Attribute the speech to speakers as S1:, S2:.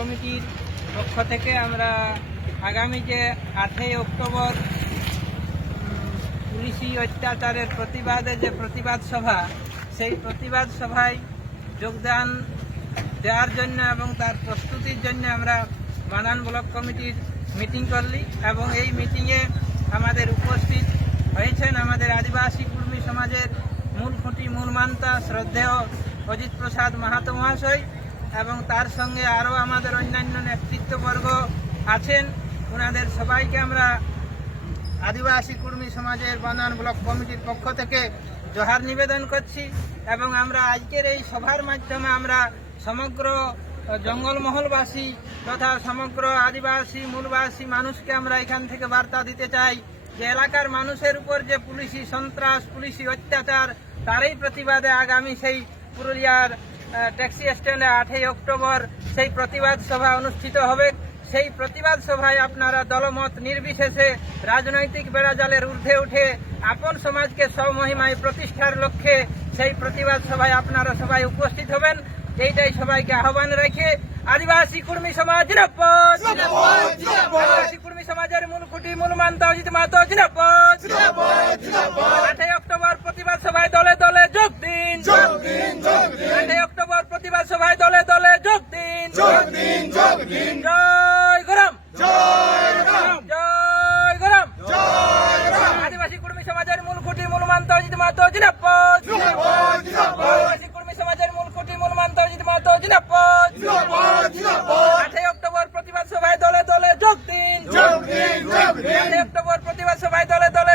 S1: কমিটির পক্ষ থেকে আমরা আগামী যে আটই অক্টোবর পুলিশি অত্যাচারের প্রতিবাদে যে প্রতিবাদ সভা, সেই প্রতিবাদ সভায় যোগদান দেওয়ার জন্য এবং তার প্রস্তুতির জন্য আমরা বানান ব্লক কমিটির মিটিং করলি এবং এই মিটিংয়ে আমাদের উপস্থিত হয়েছেন আমাদের আদিবাসী কর্মী সমাজের মূল খুঁটি মূল মান্তা শ্রদ্ধেয় অজিত প্রসাদ মাহাতো মহাশয়। এবং তার সঙ্গে আরও আমাদের অন্যান্য নেতৃত্ববর্গ আছেন। ওনাদের সবাইকে আমরা আদিবাসী কর্মী সমাজের বানান ব্লক কমিটির পক্ষ থেকে জোহার নিবেদন করছি এবং আমরা আজকের এই সভার মাধ্যমে আমরা সমগ্র জঙ্গলমহলবাসী তথা সমগ্র আদিবাসী, মূলবাসী মানুষকে আমরা এখান থেকে বার্তা দিতে চাই যে এলাকার মানুষের উপর যে পুলিশি সন্ত্রাস, পুলিশি অত্যাচার, তারই প্রতিবাদে আগামী সেই পুরুলিয়ার ট্যাক্সি স্ট্যান্ডে আটই অক্টোবর সেই প্রতিবাদ সভা অনুষ্ঠিত হবে। সেই প্রতিবাদ সভায় আপনারা দলমত নির্বিশেষে রাজনৈতিক বেড়াজালের ঊর্ধ্বে উঠে আপন সমাজকে স্বমহিমায় প্রতিষ্ঠার লক্ষ্যে সেই প্রতিবাদ সভায় আপনারা সবাই উপস্থিত হবেন। এইটাই সবাইকে আহ্বান রেখে আদিবাসী কর্মী সমাজ আদিবাসী কর্মী সমাজের মূল খুঁটি মূল মানতা অজিত জিনাপদ যোগ দিন যোগ দিন জয় গরম জয় গরম জয় গরম জয় গরম আদিবাসী কুর্মী সমাজের মূল খুঁটি মূল মান্ত জিত মাত জিনাপ আদিবাসী কুর্মী সমাজের প্রতিবাদ সভায় দলে দলে যোগ দিন প্রতিবাদ সভায় দলে দলে